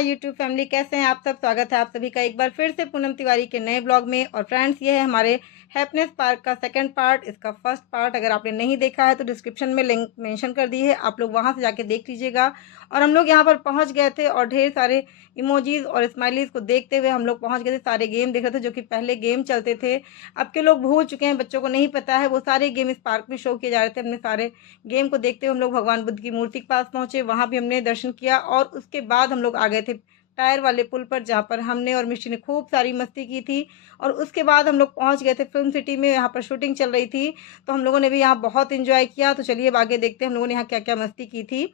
My YouTube family, कैसे हैं आप सब। स्वागत है आप सभी का एक बार फिर से पूनम तिवारी के नए ब्लॉग में। और फ्रेंड्स, ये है हमारे हैप्पीनेस पार्क का सेकंड पार्ट। इसका फर्स्ट पार्ट अगर आपने नहीं देखा है तो डिस्क्रिप्शन में लिंक मेंशन कर दी है, आप लोग वहां से जाके देख लीजिएगा। और हम लोग यहाँ पर पहुंच गए थे और ढेर सारे इमोजीज और स्माइलीज को देखते हुए हम लोग पहुंच गए थे। सारे गेम देख रहे थे जो कि पहले गेम चलते थे, अब के लोग भूल चुके हैं, बच्चों को नहीं पता है। वो सारे गेम इस पार्क में शो किए जा रहे थे। हमने सारे गेम को देखते हुए हम लोग भगवान बुद्ध की मूर्ति के पास पहुंचे, वहां भी हमने दर्शन किया। और उसके बाद हम लोग आ गए थे टायर वाले पुल पर, जहाँ पर हमने और मिष्टी ने खूब सारी मस्ती की थी। और उसके बाद हम लोग पहुंच गए थे फिल्म सिटी में, यहाँ पर शूटिंग चल रही थी, तो हम लोगों ने भी यहाँ बहुत इंजॉय किया। तो चलिए अब आगे देखते हैं हम लोगों ने यहाँ क्या क्या मस्ती की थी।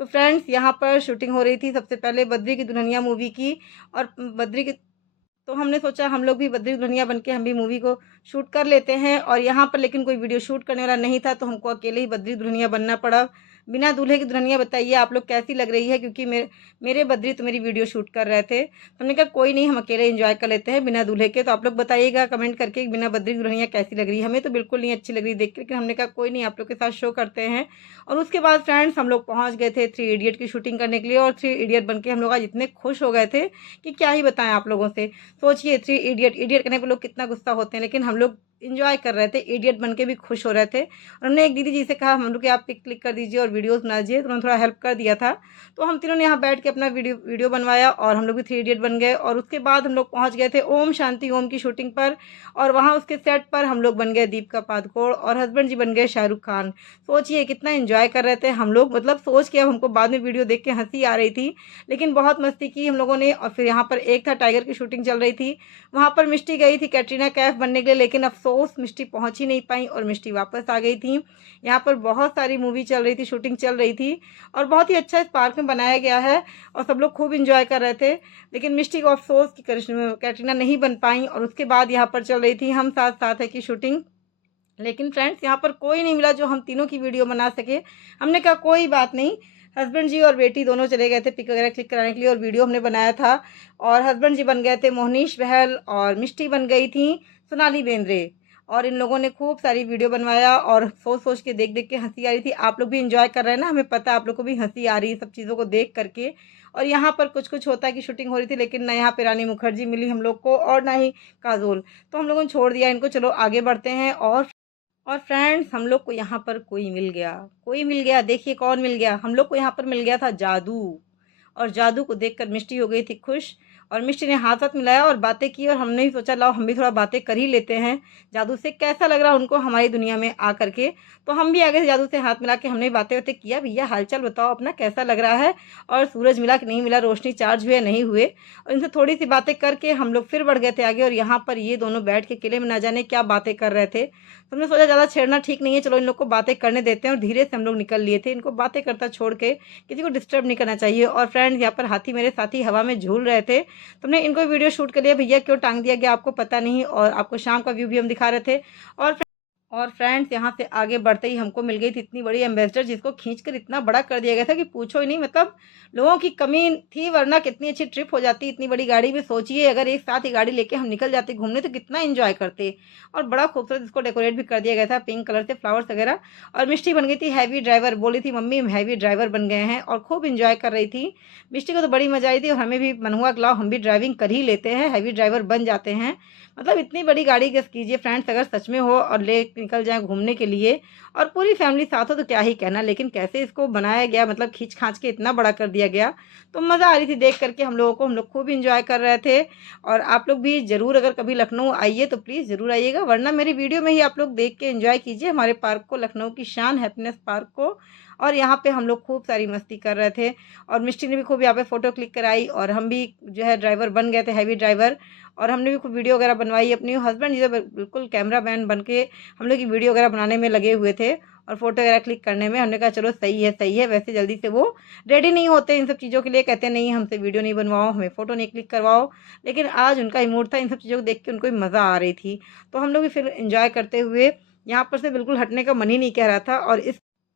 तो फ्रेंड्स, यहाँ पर शूटिंग हो रही थी सबसे पहले बद्री की दुल्हनिया मूवी की। और बद्री की तो हमने सोचा हम लोग भी बद्री दुल्हनिया बन के हम भी मूवी को शूट कर लेते हैं। और यहाँ पर लेकिन कोई वीडियो शूट करने वाला नहीं था, तो हमको अकेले ही बद्री दुल्हनिया बनना पड़ा। बिना दूल्हे की दुल्हनिया बताइए आप लोग कैसी लग रही है, क्योंकि मेरे बद्री तो मेरी वीडियो शूट कर रहे थे, तो हमने कहा कोई नहीं, हम अकेले एंजॉय कर लेते हैं बिना दूल्हे के। तो आप लोग बताइएगा कमेंट करके बिना बद्री दुल्हनिया कैसी लग रही है। हमें तो बिल्कुल नहीं अच्छी लग रही देख के, लेकिन हमने कहा कोई नहीं, आप लोग के साथ शो करते हैं। और उसके बाद फ्रेंड्स हम लोग पहुँच गए थे 3 इडियट की शूटिंग करने के लिए। और 3 इडियट बन के हम लोग आज इतने खुश हो गए थे कि क्या ही बताएं आप लोगों से। सोचिए 3 इडियट, इडियट करने पर लोग कितना गुस्सा होते हैं, लेकिन हम लोग इंजॉय कर रहे थे, इडियट बन के भी खुश हो रहे थे। और हमने एक दीदी जी से कहा हम लोग कि आप पिक क्लिक कर दीजिए और वीडियोस बना दीजिए, तो उन्होंने थोड़ा हेल्प कर दिया था। तो हम तीनों ने यहाँ बैठ के अपना वीडियो बनवाया और हम लोग भी 3 इडियट बन गए। और उसके बाद हम लोग पहुँच गए थे ओम शांति ओम की शूटिंग पर। और वहाँ उसके सेट पर हम लोग बन गए दीपिका पादुकोण और हस्बैंड जी बन गए शाहरुख खान। सोचिए कितना इंजॉय कर रहे थे हम लोग, मतलब सोच के अब हमको बाद में वीडियो देख के हंसी आ रही थी, लेकिन बहुत मस्ती की हम लोगों ने। और फिर यहाँ पर एक था टाइगर की शूटिंग चल रही थी, वहाँ पर मिष्टी गई थी कैटरीना कैफ बनने के लिए, लेकिन अफसोस मिष्टी पहुँच ही नहीं पाई और मिष्टी वापस आ गई थी। यहाँ पर बहुत सारी मूवी चल रही थी, शूटिंग चल रही थी, और बहुत ही अच्छा इस पार्क में बनाया गया है और सब लोग खूब इंजॉय कर रहे थे। लेकिन मिष्टी को अफसोस कि कैटरीना नहीं बन पाई। और उसके बाद यहाँ पर चल रही थी हम साथ साथ है की शूटिंग। लेकिन फ्रेंड्स, यहाँ पर कोई नहीं मिला जो हम तीनों की वीडियो बना सके। हमने कहा कोई बात नहीं, हस्बैंड जी और बेटी दोनों चले गए थे पिक वगैरह क्लिक कराने के लिए, और वीडियो हमने बनाया था। और हस्बैंड जी बन गए थे मोहनीश बहल और मिष्टी बन गई थी सोनाली बेंद्रे। और इन लोगों ने खूब सारी वीडियो बनवाया और सोच सोच के देख देख के हंसी आ रही थी। आप लोग भी इंजॉय कर रहे हैं ना, हमें पता है आप लोग को भी हंसी आ रही है सब चीज़ों को देख करके। और यहाँ पर कुछ कुछ होता है कि शूटिंग हो रही थी, लेकिन ना यहाँ पे रानी मुखर्जी मिली हम लोग को और ना ही काजोल, तो हम लोगों ने छोड़ दिया इनको। चलो आगे बढ़ते हैं। और फ्रेंड्स, हम लोग को यहाँ पर कोई मिल गया, कोई मिल गया। देखिए कौन मिल गया, हम लोग को यहाँ पर मिल गया था जादू। और जादू को देखकर मिष्टी हो गई थी खुश, और मिष्टी ने हाथ हाथ मिलाया और बातें की। और हमने भी सोचा लाओ हम भी थोड़ा बातें कर ही लेते हैं जादू से, कैसा लग रहा है उनको हमारी दुनिया में आ करके। तो हम भी आगे से जादू से हाथ मिला के हमने बातें बातें किया, भैया हालचाल बताओ अपना, कैसा लग रहा है, और सूरज मिला कि नहीं मिला, रोशनी चार्ज हुए नहीं हुए। और इनसे थोड़ी सी बातें करके हम लोग फिर बढ़ गए थे आगे। और यहाँ पर ये दोनों बैठ के किले में ना जाने क्या बातें कर रहे थे, तो हमने सोचा ज़्यादा छेड़ना ठीक नहीं है, चलो इन लोग को बातें करने देते हैं। और धीरे से हम लोग निकल लिए थे, इनको बातें करता छोड़ के, किसी को डिस्टर्ब नहीं करना चाहिए। और फ्रेंड्स, यहाँ पर हाथी मेरे साथी हवा में झूल रहे थे, तो हमने इनको वीडियो शूट कर लिया। भैया क्यों टांग दिया गया आपको पता नहीं, और आपको शाम का व्यू भी हम दिखा रहे थे। और फ्रेंड्स, यहाँ से आगे बढ़ते ही हमको मिल गई थी इतनी बड़ी एम्बेसडर, जिसको खींचकर इतना बड़ा कर दिया गया था कि पूछो ही नहीं। मतलब लोगों की कमी थी, वरना कितनी अच्छी ट्रिप हो जाती इतनी बड़ी गाड़ी में। सोचिए अगर एक साथ ही गाड़ी लेके हम निकल जाते घूमने तो कितना एंजॉय करते। और बड़ा खूबसूरत इसको डेकोरेट भी कर दिया गया था पिंक कलर से फ्लावर्स वगैरह। और मिष्टी बन गई थी हैवी ड्राइवर, बोली थी मम्मी हम हैवी ड्राइवर बन गए हैं, और खूब इंजॉय कर रही थी। मिष्टी को तो बड़ी मजा आई थी, और हमें भी मन हुआ कि लाओ हम भी ड्राइविंग कर ही लेते हैं, हैवी ड्राइवर बन जाते हैं। मतलब इतनी बड़ी गाड़ी गेस कीजिए फ्रेंड्स, अगर सच में हो और ले निकल जाए घूमने के लिए, और पूरी फैमिली साथ हो तो क्या ही कहना। लेकिन कैसे इसको बनाया गया, मतलब खींच खांच के इतना बड़ा कर दिया गया, तो मज़ा आ रही थी देख करके हम लोगों को। हम लोग खूब इंजॉय कर रहे थे। और आप लोग भी ज़रूर अगर कभी लखनऊ आइए तो प्लीज़ ज़रूर आइएगा, वरना मेरी वीडियो में ही आप लोग देख के एंजॉय कीजिए हमारे पार्क को, लखनऊ की शान हैप्पीनेस पार्क को। और यहाँ पे हम लोग खूब सारी मस्ती कर रहे थे, और मिष्टी ने भी खूब यहाँ पे फ़ोटो क्लिक कराई, और हम भी जो है ड्राइवर बन गए थे, हैवी ड्राइवर। और हमने भी खूब वीडियो वगैरह बनवाई अपनी। हस्बैंड जी तो बिल्कुल कैमरा मैन बन के हम लोग की वीडियो वगैरह बनाने में लगे हुए थे, और फोटो वगैरह क्लिक करने में। हमने कहा चलो सही है सही है। वैसे जल्दी से वो रेडी नहीं होते इन सब चीज़ों के लिए, कहते नहीं हमसे वीडियो नहीं बनवाओ, हमें फ़ोटो नहीं क्लिक करवाओ। लेकिन आज उनका ही मूड था, इन सब चीज़ों को देख के उनको भी मज़ा आ रही थी। तो हम लोग भी फिर इंजॉय करते हुए यहाँ पर से बिल्कुल हटने का मन ही नहीं कह रहा था। और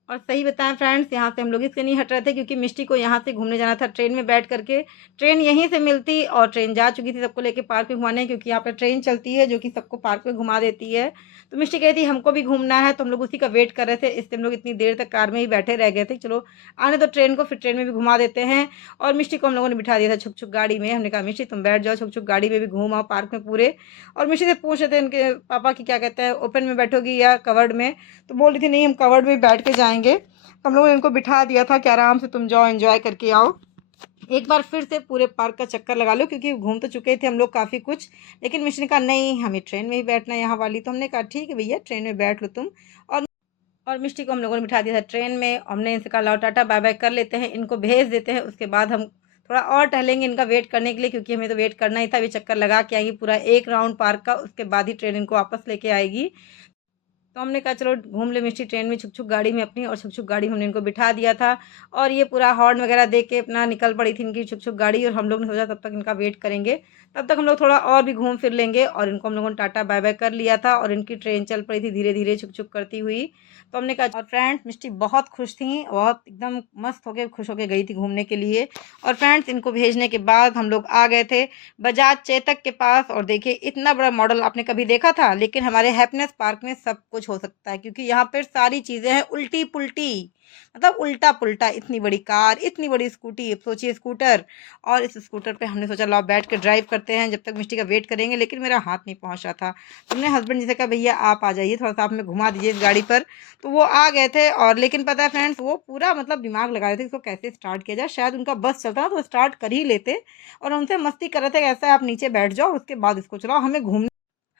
और सही बताएं फ्रेंड्स, यहाँ से हम लोग इसलिए नहीं हट रहे थे क्योंकि मिष्टी को यहाँ से घूमने जाना था ट्रेन में बैठ करके। ट्रेन यहीं से मिलती और ट्रेन जा चुकी थी सबको लेके पार्क में घुमाने, क्योंकि यहाँ पर ट्रेन चलती है जो कि सबको पार्क में घुमा देती है। तो मिष्टी कही थी हमको भी घूमना है, तो हम लोग उसी का वेट कर रहे थे, इसलिए हम लोग इतनी देर तक कार में ही बैठे रह गए थे। चलो आने दो ट्रेन को, फिर ट्रेन में भी घुमा देते हैं। और मिष्टी को हम लोगों ने बिठा दिया था छुक छुक गाड़ी में। हमने कहा मिष्टी तुम बैठ जाओ, छुक छुक गाड़ी में भी घूम आओ पार्क में पूरे। और मिष्टी से पूछ रहे थे उनके पापा की क्या कहते हैं, ओपन में बैठोगी या कवर्ड में। तो बोल रही थी नहीं हम कवर्ड में बैठ के जाएंगे। तो हम लोगों ने इनको बिठा दिया था कि आराम से तुम जाओ, एंजॉय करके आओ। एक बार फिर से पूरे पार्क का चक्कर लगा लो, क्योंकि घूम तो चुके थे हम लोग काफ़ी कुछ। लेकिन मिश्र ने कहा नहीं हमें ट्रेन में ही बैठना है यहाँ वाली। तो हमने कहा ठीक है भैया ट्रेन में बैठ लो तुम। और और मिष्टी को हम लोगों ने बिठा दिया था ट्रेन में। हमने इनसे कहा लाओ टाटा बाय बाय कर लेते हैं, इनको भेज देते हैं, उसके बाद हम थोड़ा और टहलेंगे इनका वेट करने के लिए, क्योंकि हमें तो वेट करना ही था। अभी चक्कर लगा के आएगी पूरा एक राउंड पार्क का, उसके बाद ही ट्रेन इनको वापस लेके आएगी। तो हमने कहा चलो घूम ले मिष्टी ट्रेन में छुक छुक गाड़ी में अपनी। और छुक छुक गाड़ी में हमने इनको बिठा दिया था और ये पूरा हॉर्न वगैरह दे के अपना निकल पड़ी थी इनकी छुक छुक गाड़ी। और हम लोग ने सोचा तब तक इनका वेट करेंगे, तब तक हम लोग थोड़ा और भी घूम फिर लेंगे। और इनको हम लोगों ने टाटा बाय बाय कर लिया था और इनकी ट्रेन चल पड़ी थी धीरे धीरे छुक छुक करती हुई। तो हमने कहा, और फ्रेंड्स मिष्टी बहुत खुश थी, बहुत एकदम मस्त होके खुश होके गई थी घूमने के लिए। और फ्रेंड्स इनको भेजने के बाद हम लोग आ गए थे बजाज चेतक के पास। और देखिए इतना बड़ा मॉडल आपने कभी देखा था? लेकिन हमारे हैप्पीनेस पार्क में सब कुछ हो सकता है, क्योंकि यहाँ पर सारी चीज़ें हैं उल्टी पुल्टी, मतलब उल्टा पुल्टा। इतनी बड़ी कार, इतनी बड़ी स्कूटी, अब सोचिए स्कूटर। और इस स्कूटर पे हमने सोचा लाओ बैठ के ड्राइव करते हैं जब तक मिष्टी का वेट करेंगे। लेकिन मेरा हाथ नहीं पहुंच रहा था। तुमने हस्बैंड जी से कहा भैया आप आ जाइए, थोड़ा सा आप हमें घुमा दीजिए इस गाड़ी पर। तो वो आ गए थे। और लेकिन पता है फ्रेंड्स वो पूरा मतलब दिमाग लगा रहे थे इसको कैसे स्टार्ट किया जाए। शायद उनका बस चलता ना तो स्टार्ट कर ही लेते। और उनसे मस्ती कर रहे थे ऐसा है आप नीचे बैठ जाओ, उसके बाद इसको चलाओ,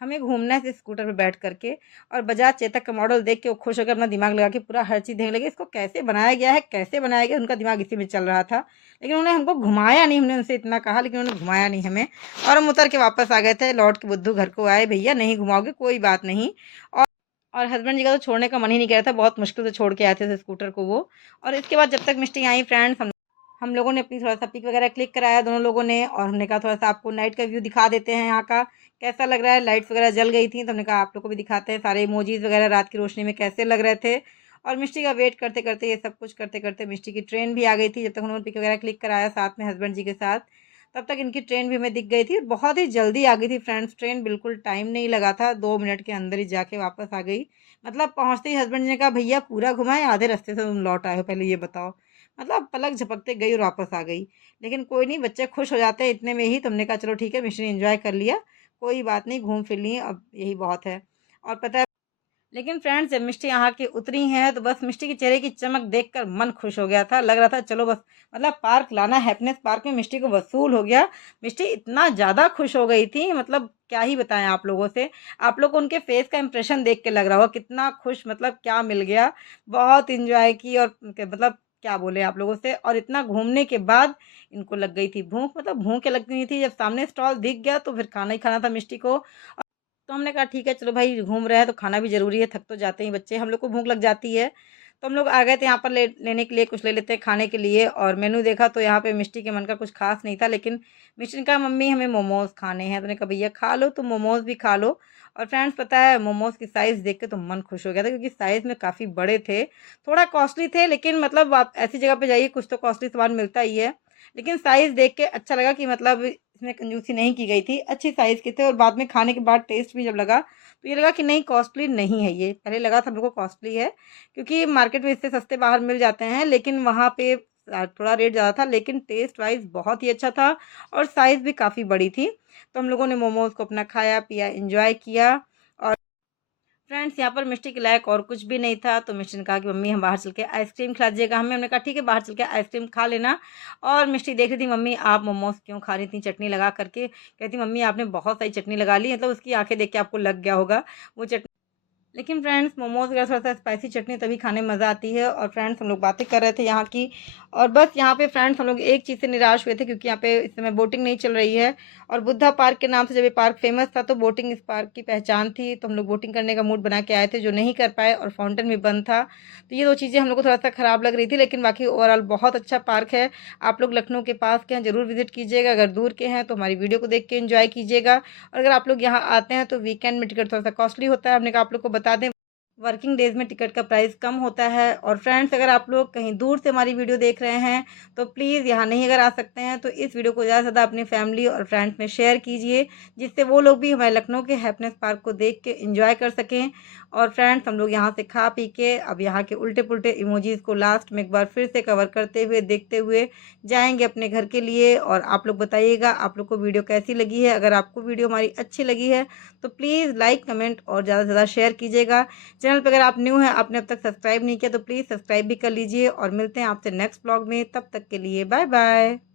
हमें घूमना है इस स्कूटर पे बैठ करके। और बजाज चेतक का मॉडल देख के वो खुश होकर अपना दिमाग लगा के पूरा हर चीज़ देखने लगे, इसको कैसे बनाया गया है, कैसे बनाया गया, उनका दिमाग इसी में चल रहा था। लेकिन उन्होंने हमको घुमाया नहीं, हमने उनसे इतना कहा लेकिन उन्होंने घुमाया नहीं हमें। और हम उतर के वापस आ गए थे, लौट के बुद्धू घर को आए, भैया नहीं घुमाओगे कोई बात नहीं। और और हस्बैंड जी का तो छोड़ने का मन ही नहीं कर रहा था, बहुत मुश्किल से छोड़ के आए थे उस स्कूटर को वो। और इसके बाद जब तक मिस्टी आई फ्रेंड्स, हम लोगों ने अपनी थोड़ा सा पिक वगैरह क्लिक कराया दोनों लोगों ने। और हमने कहा थोड़ा सा आपको नाइट का व्यू दिखा देते हैं यहाँ का, कैसा लग रहा है। लाइट्स वगैरह जल गई थी तो हमने कहा आप लोग को भी दिखाते हैं सारे इमोजीज वगैरह रात की रोशनी में कैसे लग रहे थे। और मिष्टी का वेट करते करते, ये सब कुछ करते करते मिष्टी की ट्रेन भी आ गई थी। जब तक उन्होंने पिक वगैरह क्लिक कराया साथ में हस्बैंड जी के साथ, तब तक इनकी ट्रेन भी हमें दिख गई थी। बहुत ही जल्दी आ गई थी फ्रेंड्स ट्रेन, बिल्कुल टाइम नहीं लगा था, 2 मिनट के अंदर ही जाके वापस आ गई। मतलब पहुँचते ही हस्बैंड जी ने कहा भैया पूरा घुमाए, आधे रास्ते से तुम लौट आए हो, पहले ये बताओ। मतलब पलक झपकते गई और वापस आ गई। लेकिन कोई नहीं, बच्चे खुश हो जाते हैं इतने में ही। तुमने कहा चलो ठीक है मिशन एंजॉय कर लिया, कोई बात नहीं, घूम फिर लिए, अब यही बहुत है। और पता है लेकिन फ्रेंड्स जब मिष्टी यहाँ की उतरी हैं तो बस मिष्टी के चेहरे की चमक देखकर मन खुश हो गया था। लग रहा था चलो बस, मतलब पार्क लाना, हैप्पीनेस पार्क में मिष्टी को वसूल हो गया। मिष्टी इतना ज़्यादा खुश हो गई थी, मतलब क्या ही बताएं आप लोगों से। आप लोग को उनके फेस का इंप्रेशन देख के लग रहा होगा कितना खुश, मतलब क्या मिल गया। बहुत इंजॉय की। और मतलब क्या बोले आप लोगों से। और इतना घूमने के बाद इनको लग गई थी भूख, मतलब भूख लगती नहीं थी। जब सामने स्टॉल दिख गया तो फिर खाना ही खाना था मिष्टी को। तो हमने कहा ठीक है चलो भाई घूम रहे हैं तो खाना भी ज़रूरी है, थक तो जाते ही बच्चे, हम लोग को भूख लग जाती है। तो हम लोग आ गए थे यहाँ पर लेने के लिए, कुछ ले लेते हैं खाने के लिए। और मेनू देखा तो यहाँ पे मिष्टी के मन का कुछ खास नहीं था। लेकिन मिष्टी ने कहा मम्मी हमें मोमोज़ खाने हैं। तो मैंने कहा भैया खा लो, तो मोमोज़ भी खा लो। और फ्रेंड्स पता है मोमोज़ की साइज़ देख के तो मन खुश हो गया था, क्योंकि साइज़ में काफ़ी बड़े थे, थोड़ा कॉस्टली थे। लेकिन मतलब आप ऐसी जगह पे जाइए कुछ तो कॉस्टली सामान मिलता ही है। लेकिन साइज़ देख के अच्छा लगा कि मतलब इसमें कंजूसी नहीं की गई थी, अच्छी साइज़ के थे। और बाद में खाने के बाद टेस्ट भी जब लगा तो ये लगा कि नहीं कॉस्टली नहीं है ये। पहले लगा था मेरे को कॉस्टली है, क्योंकि मार्केट में इससे सस्ते बाहर मिल जाते हैं, लेकिन वहाँ पे थोड़ा रेट ज़्यादा था। लेकिन टेस्ट वाइज़ बहुत ही अच्छा था और साइज़ भी काफ़ी बड़ी थी। तो हम लोगों ने मोमोज़ को अपना खाया, पिया, एन्जॉय किया। और फ्रेंड्स यहाँ पर मिष्टी के लायक और कुछ भी नहीं था। तो मिष्टी ने कहा कि मम्मी हम बाहर चल के आइसक्रीम खिला दीजिएगा हमें। हमने कहा ठीक है बाहर चल के आइसक्रीम खा लेना। और मिष्टी देख रही थी मम्मी आप मोमोज क्यों खा रही थी चटनी लगा करके। कहती मम्मी आपने बहुत सारी चटनी लगा ली, मतलब उसकी आंखें देख के आपको लग गया होगा वो चटनी। लेकिन फ्रेंड्स मोमोज़ वगैरह थोड़ा-सा स्पाइसी चटनी तभी खाने में मज़ा आती है। और फ्रेंड्स हम लोग बातें कर रहे थे यहाँ की। और बस यहाँ पे फ्रेंड्स हम लोग एक चीज़ से निराश हुए थे, क्योंकि यहाँ पे इस समय बोटिंग नहीं चल रही है। और बुद्धा पार्क के नाम से जब ये पार्क फेमस था तो बोटिंग इस पार्क की पहचान थी। तो हम लोग बोटिंग करने का मूड बना के आए थे, जो नहीं कर पाए। और फाउंटेन भी बंद था। तो ये 2 चीज़ें हम लोग को थोड़ा-सा ख़राब लग रही थी। लेकिन बाकी ओवरऑल बहुत अच्छा पार्क है। आप लोग लखनऊ के पास के हैं ज़रूर विज़िट कीजिएगा। अगर दूर के हैं तो हमारी वीडियो को देख के एन्जॉय कीजिएगा। और अगर आप लोग यहाँ आते हैं तो वीकेंड में टिकट थोड़ा-सा कॉस्टली होता है। हमने कहा आप लोग को बता दें, वर्किंग डेज़ में टिकट का प्राइस कम होता है। और फ्रेंड्स, अगर आप लोग कहीं दूर से हमारी वीडियो देख रहे हैं तो प्लीज़ यहाँ नहीं अगर आ सकते हैं तो इस वीडियो को ज़्यादा से ज़्यादा अपनी फैमिली और फ्रेंड्स में शेयर कीजिए, जिससे वो लोग भी हमारे लखनऊ के हैप्पीनेस पार्क को देख के एंजॉय कर सकें। और फ्रेंड्स, हम लोग यहाँ से खा पी के अब यहाँ के उल्टे पुल्टे इमोजीज़ को लास्ट में एक बार फिर से कवर करते हुए देखते हुए जाएंगे अपने घर के लिए। और आप लोग बताइएगा आप लोग को वीडियो कैसी लगी है। अगर आपको वीडियो हमारी अच्छी लगी है तो प्लीज़ लाइक, कमेंट और ज़्यादा से ज़्यादा शेयर कीजिएगा। चैनल पर अगर आप न्यू हैं, आपने अब तक सब्सक्राइब नहीं किया तो प्लीज़ सब्सक्राइब भी कर लीजिए। और मिलते हैं आपसे नेक्स्ट ब्लॉग में, तब तक के लिए बाय बाय।